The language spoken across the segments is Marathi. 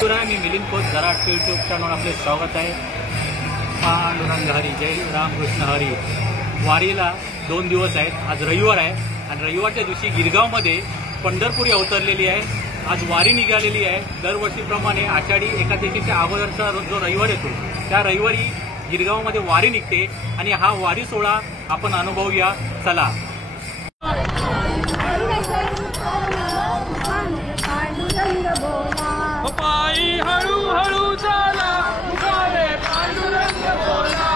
मी मिलिंद खोत झराट यूट्यूब चॅनल आपले स्वागत आहे। पांडुरंग हरी, जय रामकृष्ण हरी। वारीला 2 दिवस आहेत। आज रविवार आहे आणि रविवारच्या दिवशी गिरगावमध्ये पंढरपुरी अवतरलेली आहे। आज वारी निघालेली आहे। दरवर्षीप्रमाणे आषाढी एकादशीच्या अगोदरचा जो रविवार येतो त्या रविवारी गिरगावमध्ये वारी निघते आणि हा वारी सोहळा आपण अनुभवूया। चला। पायी हळू हळू चाला, उगाले पांडुरंग बोला।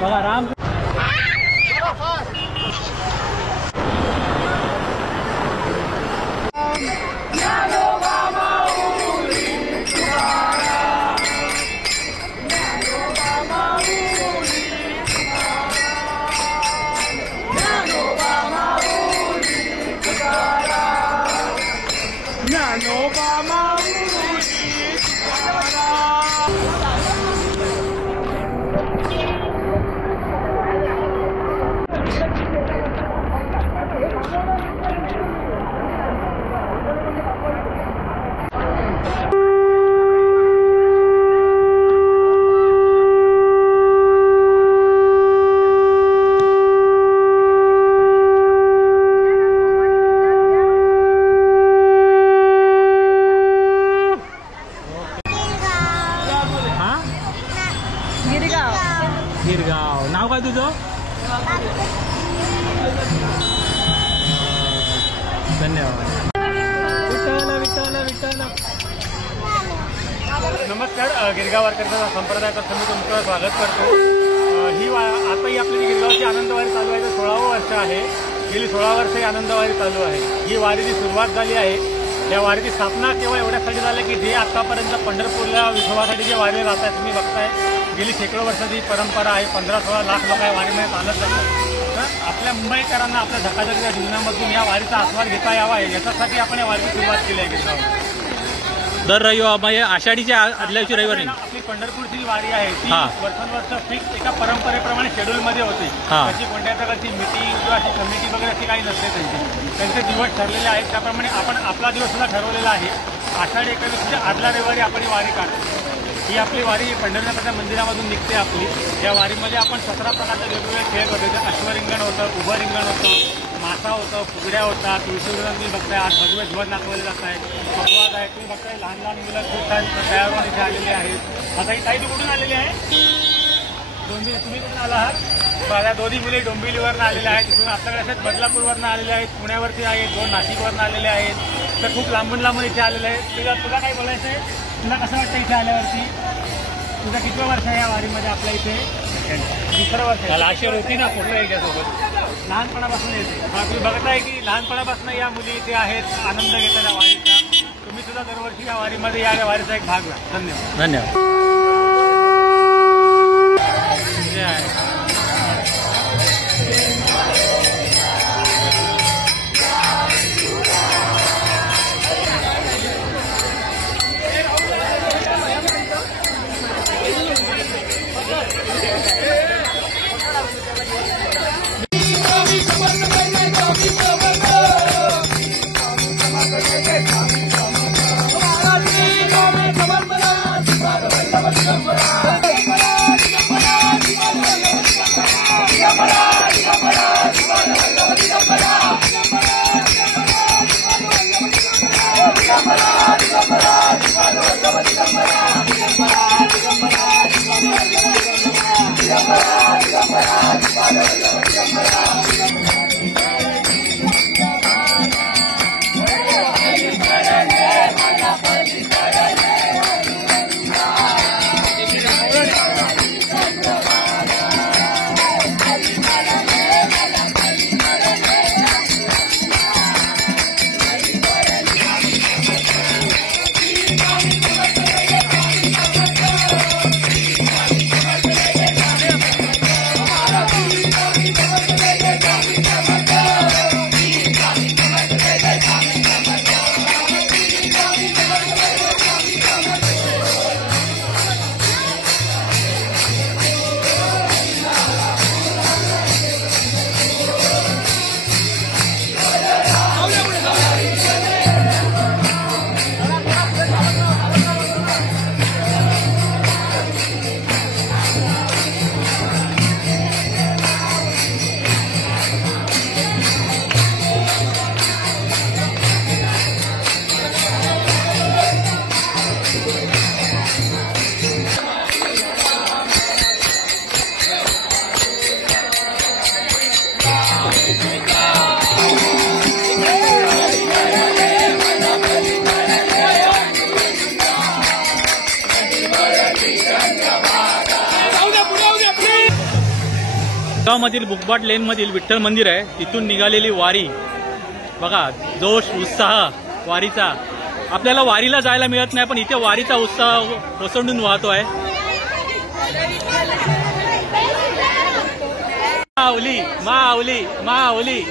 बघा राम गिरगाव। नाव काय तुझं? धन्यवाद। नमस्कार, गिरगाव वारकऱ्यांचा संप्रदायाचं मी तुमचं स्वागत करतो। आताही आपली गिरगावची आनंदवारी चालू आहे। 16वं वर्ष आहे। गेली 16 वर्ष ही आनंदवारी चालू आहे। ही वारीची सुरुवात झाली आहे। या वारीची स्थापना केवळ एवढ्यासाठी झाली की जे आतापर्यंत पंढरपूरला विठोबासाठी जे वारीला जात आहेत तुम्ही बघताय, गेली शेकडो वर्षाची परंपरा आहे। 15-16 लाख लोक या वारीमध्ये चालत जातात। तर आपल्या मुंबईकरांना आपल्या धकाधकीच्या जीवनामधून या वारीचा आस्वाद घेता यावा याच्यासाठी आपण या वारीची सुरुवात केली आहे। दर रविवार म्हणजे आषाढीच्या आदल्या दिवशी रविवारी आपली पंढरपूरची वारी आहे ती वर्षानुवर्ष फिक्स एका परंपरेप्रमाणे शेड्यूलमध्ये होते। त्याची कोणत्या प्रकारची मीटिंग किंवा अशी कमिटी वगैरे अशी काही नसते। त्यांचे दिवस ठरलेले आहेत। त्याप्रमाणे आपण आपला दिवस सुद्धा ठरवलेला आहे। आषाढी एकादशीच्या आदल्या रविवारी आपण ही वारी काढतो। ही आपली वारी पंढरनाथाच्या मंदिरामधून निघते आपली। या वारीमध्ये आपण 17 प्रकारचे वेगवेगळे खेळ करतो। अश्वरिंगण होतं, उभं रिंगण होतं, मासा होतं, फुगड्या होतात, तुळशीवरून तुम्ही बघताय आज भगवे ध्वज दाखवले जात आहे, अपवाद आहे। तुम्ही बघताय लहान लहान मुलं खूप छान तयार होऊन इथे आलेले आहेत। आता ही ताई तू कुठून आलेली आहे? तुम्ही कुठून आला आहात? माझ्या दोन्ही मुले डोंबिवलीवरनं आलेले आहेत। तिथून आपल्याकडे असेच बदलापूरवरनं आलेले आहेत, पुण्यावरती आहेत, 2 नाशिकवरनं आलेले आहेत। तर खूप लांबून इथे आलेले आहेत। तुला काय बोलायचं आहे? तुला कसं वाटतं इथे आल्यावरती? तुझं कितवं वर्ष आहे या वारीमध्ये आपल्या इथे? 2रं वर्ष। मला आश्चर्य होती ना फोटो याच्यासोबत लहानपणापासून येते। तुम्ही बघताय की लहानपणापासून या मुली इथे आहेत, आनंद घेतात या वारीचा। तुम्ही सुद्धा दरवर्षी या वारीमध्ये या वारीचा एक भाग घ्या। धन्यवाद। धन्यवाद। Para गावामधील बुकबाट लेन मधील विठ्ठल मंदिर आहे, तिथून निघालेली वारी बघा, जोश उत्साह वारीचा. आपल्याला वारीला जायला मिळत नाही, पण इथे वारीचा उत्साह ओसंडून वाहतो आहे. माऊली माऊली माऊली.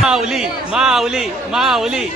माऊली माऊली माऊली.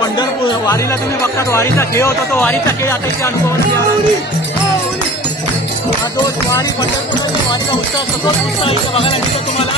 पंढरपूर वारीला तुम्ही बघतात, वारीचा खेळ होता, तो वारीचा खेळ आता इथे अनुभवायला वारी पंढरपूरच्या वारीचा उत्साह सतत उत्साह इथे बघायला मिळतो तुम्हाला.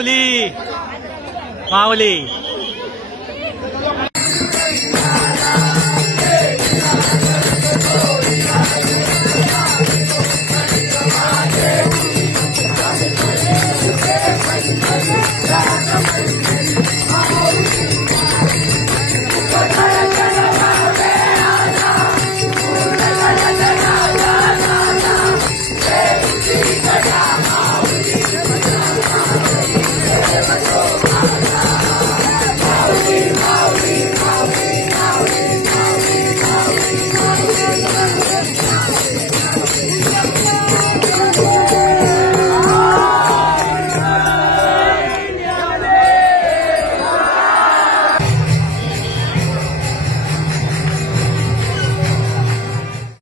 माऊली माऊली